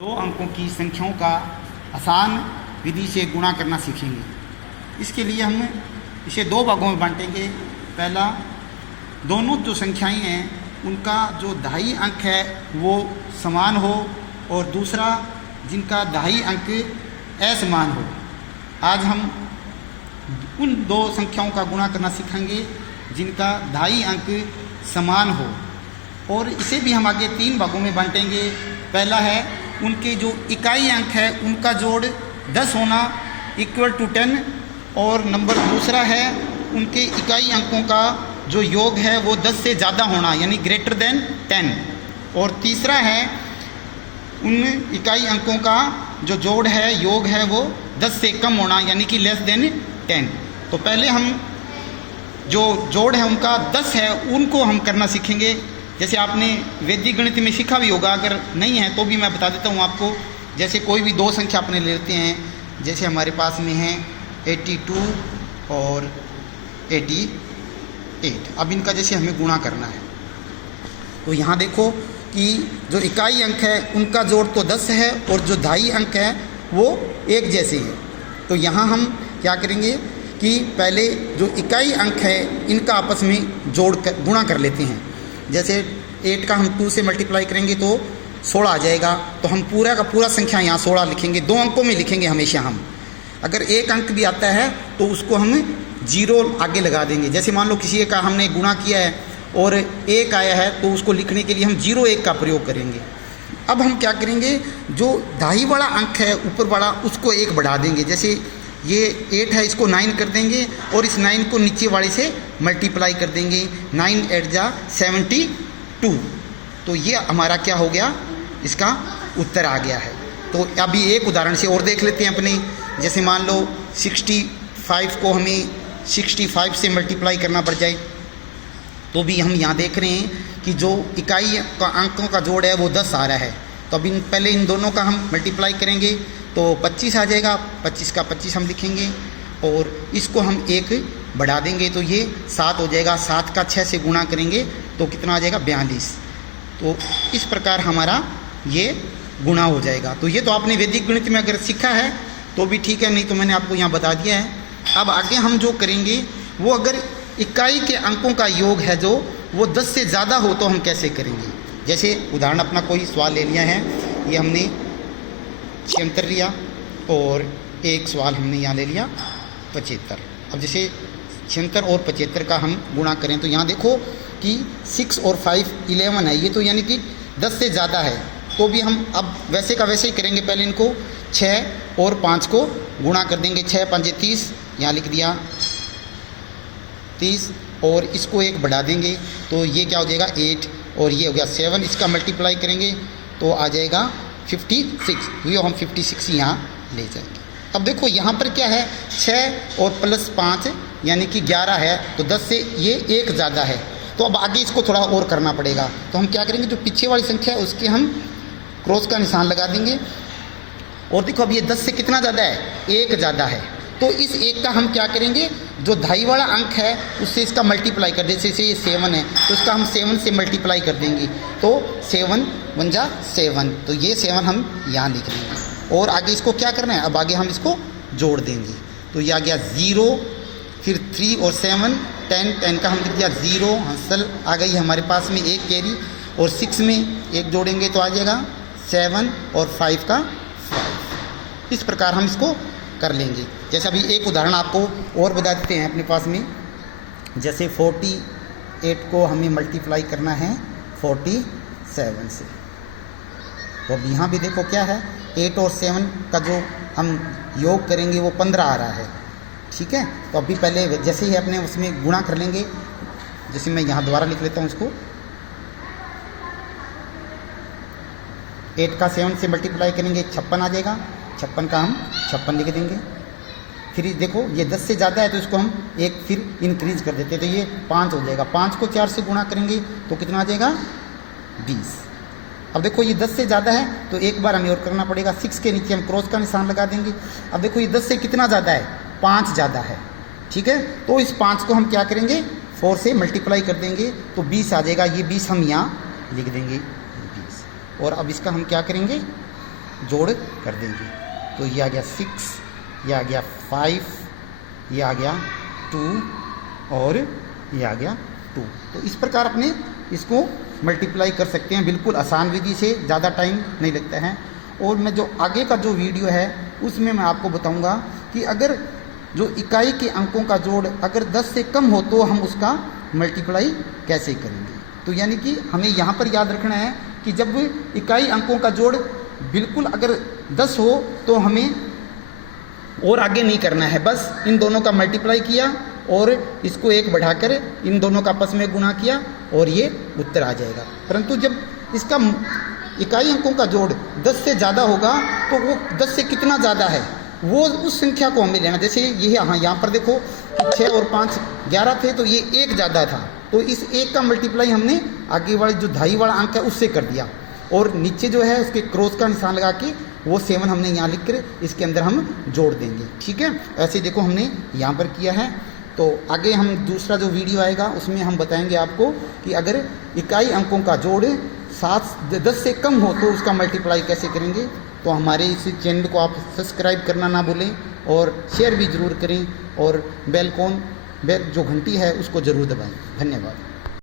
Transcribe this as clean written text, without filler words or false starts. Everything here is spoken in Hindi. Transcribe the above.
दो अंकों की संख्याओं का आसान विधि से गुणा करना सीखेंगे। इसके लिए हम इसे दो भागों में बांटेंगे। पहला, दोनों जो संख्याएं हैं उनका जो दहाई अंक है वो समान हो, और दूसरा जिनका दहाई अंक असमान हो। आज हम उन दो संख्याओं का गुणा करना सीखेंगे जिनका दहाई अंक समान हो, और इसे भी हम आगे तीन भागों में बांटेंगे। पहला है, उनके जो इकाई अंक है उनका जोड़ 10 होना इक्वल टू 10, और नंबर दूसरा है उनके इकाई अंकों का जो योग है वो 10 से ज़्यादा होना यानी ग्रेटर देन 10, और तीसरा है उन इकाई अंकों का जो जोड़ है योग है वो 10 से कम होना यानी कि लेस देन 10। तो पहले हम जो जोड़ है उनका 10 है उनको हम करना सीखेंगे। जैसे आपने वैदिक गणित में सीखा भी होगा, अगर नहीं है तो भी मैं बता देता हूँ आपको। जैसे कोई भी दो संख्या अपने लेते हैं, जैसे हमारे पास में है 82 और 88। अब इनका जैसे हमें गुणा करना है, तो यहाँ देखो कि जो इकाई अंक है उनका जोड़ तो 10 है और जो दहाई अंक है वो एक जैसे हैं। तो यहाँ हम क्या करेंगे कि पहले जो इकाई अंक है इनका आपस में जोड़ कर गुणा कर लेते हैं। जैसे 8 का हम 2 से मल्टीप्लाई करेंगे तो 16 आ जाएगा। तो हम पूरा का पूरा संख्या यहाँ 16 लिखेंगे, दो अंकों में लिखेंगे हमेशा हम। अगर एक अंक भी आता है तो उसको हम 0 आगे लगा देंगे। जैसे मान लो किसी का हमने गुणा किया है और 1 आया है तो उसको लिखने के लिए हम 0-1 का प्रयोग करेंगे। अब हम क्या करेंगे, जो दहाई वाला अंक है ऊपर वाला उसको 1 बढ़ा देंगे। जैसे ये 8 है, इसको 9 कर देंगे और इस 9 को नीचे वाले से मल्टीप्लाई कर देंगे। 9 8 जा 72। तो ये हमारा क्या हो गया, इसका उत्तर आ गया है। तो अभी एक उदाहरण से और देख लेते हैं अपने। जैसे मान लो 65 को हमें 65 से मल्टीप्लाई करना पड़ जाए, तो भी हम यहाँ देख रहे हैं कि जो इकाई का अंकों का जोड़ है वो 10 आ रहा है। तो अब पहले इन दोनों का हम मल्टीप्लाई करेंगे तो 25 आ जाएगा। 25 का 25 हम लिखेंगे और इसको हम 1 बढ़ा देंगे तो ये 7 हो जाएगा। 7 का 6 से गुणा करेंगे तो कितना आ जाएगा, 42। तो इस प्रकार हमारा ये गुणा हो जाएगा। तो ये तो आपने वैदिक गणित में अगर सीखा है तो भी ठीक है, नहीं तो मैंने आपको यहाँ बता दिया है। अब आगे हम जो करेंगे वो, अगर इकाई के अंकों का योग है जो वो 10 से ज़्यादा हो तो हम कैसे करेंगे। जैसे उदाहरण अपना कोई सवाल ले लिया है, ये हमने 76 लिया और एक सवाल हमने यहाँ ले लिया 75। अब जैसे 76 और 75 का हम गुणा करें तो यहाँ देखो कि 6 और 5 11 है, ये तो यानी कि 10 से ज़्यादा है। तो भी हम अब वैसे का वैसे ही करेंगे। पहले इनको 6 और 5 को गुणा कर देंगे। 6 5 30, यहाँ लिख दिया 30, और इसको 1 बढ़ा देंगे तो ये क्या हो जाएगा 8, और ये हो गया 7। इसका मल्टीप्लाई करेंगे तो आ जाएगा 56। ये हम 56 यहाँ ले जाएंगे। अब देखो यहाँ पर क्या है, 6 और प्लस 5 यानी कि 11 है, तो 10 से ये 1 ज़्यादा है। तो अब आगे इसको थोड़ा और करना पड़ेगा। तो हम क्या करेंगे, जो पीछे वाली संख्या है उसके हम क्रॉस का निशान लगा देंगे। और देखो अब ये 10 से कितना ज़्यादा है, 1 ज़्यादा है। तो इस 1 का हम क्या करेंगे, जो दहाई वाला अंक है उससे इसका मल्टीप्लाई कर दें। जैसे ये 7 है तो इसका हम 7 से मल्टीप्लाई कर देंगे तो 7 1 जा 7। तो ये 7 हम यहाँ लिख देंगे और आगे इसको क्या करना है, अब आगे हम इसको जोड़ देंगे। तो ये आ गया 0, फिर 3 और 7 10 का हम लिख दिया 0। हंसल आ गई हमारे पास में 1 कैरी, और 6 में 1 जोड़ेंगे तो आ जाएगा 7 और 5 का 5। इस प्रकार हम इसको कर लेंगे। जैसे अभी एक उदाहरण आपको और बता देते हैं अपने पास में। जैसे 48 को हमें मल्टीप्लाई करना है 47 से। तो अब यहाँ भी देखो क्या है, 8 और 7 का जो हम योग करेंगे वो 15 आ रहा है। ठीक है, तो अभी पहले जैसे ही अपने उसमें गुणा कर लेंगे। जैसे मैं यहाँ दोबारा लिख लेता हूँ इसको, 8 का 7 से मल्टीप्लाई करेंगे 56 आ जाएगा। 56 का हम 56 लिख देंगे। फिर देखो ये 10 से ज़्यादा है तो इसको हम 1 फिर इंक्रीज कर देते हैं, तो ये 5 हो जाएगा। 5 को 4 से गुणा करेंगे तो कितना आ जाएगा, 20। अब देखो ये 10 से ज़्यादा है तो एक बार हमें और करना पड़ेगा। 6 के नीचे हम क्रॉस का निशान लगा देंगे। अब देखो ये 10 से कितना ज़्यादा है, 5 ज़्यादा है। ठीक है, तो इस 5 को हम क्या करेंगे, 4 से मल्टीप्लाई कर देंगे तो 20 आ जाएगा। ये 20 हम यहाँ लिख देंगे 20। और अब इसका हम क्या करेंगे, जोड़ कर देंगे। तो ये आ गया 6, ये आ गया 5, ये आ गया 2 और ये आ गया 2। तो इस प्रकार अपने इसको मल्टीप्लाई कर सकते हैं, बिल्कुल आसान विधि से, ज़्यादा टाइम नहीं लगता है। और मैं जो आगे का जो वीडियो है उसमें मैं आपको बताऊंगा कि अगर जो इकाई के अंकों का जोड़ अगर 10 से कम हो तो हम उसका मल्टीप्लाई कैसे करेंगे। तो यानी कि हमें यहाँ पर याद रखना है कि जब इकाई अंकों का जोड़ बिल्कुल अगर 10 हो तो हमें और आगे नहीं करना है, बस इन दोनों का मल्टीप्लाई किया और इसको 1 बढ़ाकर इन दोनों का आपस में गुणा किया और ये उत्तर आ जाएगा। परंतु जब इसका इकाई अंकों का जोड़ 10 से ज़्यादा होगा तो वो 10 से कितना ज़्यादा है वो उस संख्या को हमें लेना। जैसे ये यहाँ पर देखो 6 और 5 11 थे तो ये 1 ज़्यादा था, तो इस 1 का मल्टीप्लाई हमने आगे वाले जो धाई वाला अंक है उससे कर दिया और नीचे जो है उसके क्रॉस का निशान लगा के वो 7 हमने यहाँ लिख कर इसके अंदर हम जोड़ देंगे। ठीक है, ऐसे देखो हमने यहाँ पर किया है। तो आगे हम दूसरा जो वीडियो आएगा उसमें हम बताएंगे आपको कि अगर इकाई अंकों का जोड़ 10 से कम हो तो उसका मल्टीप्लाई कैसे करेंगे। तो हमारे इस चैनल को आप सब्सक्राइब करना ना भूलें और शेयर भी ज़रूर करें और बेल जो घंटी है उसको ज़रूर दबाएं। धन्यवाद।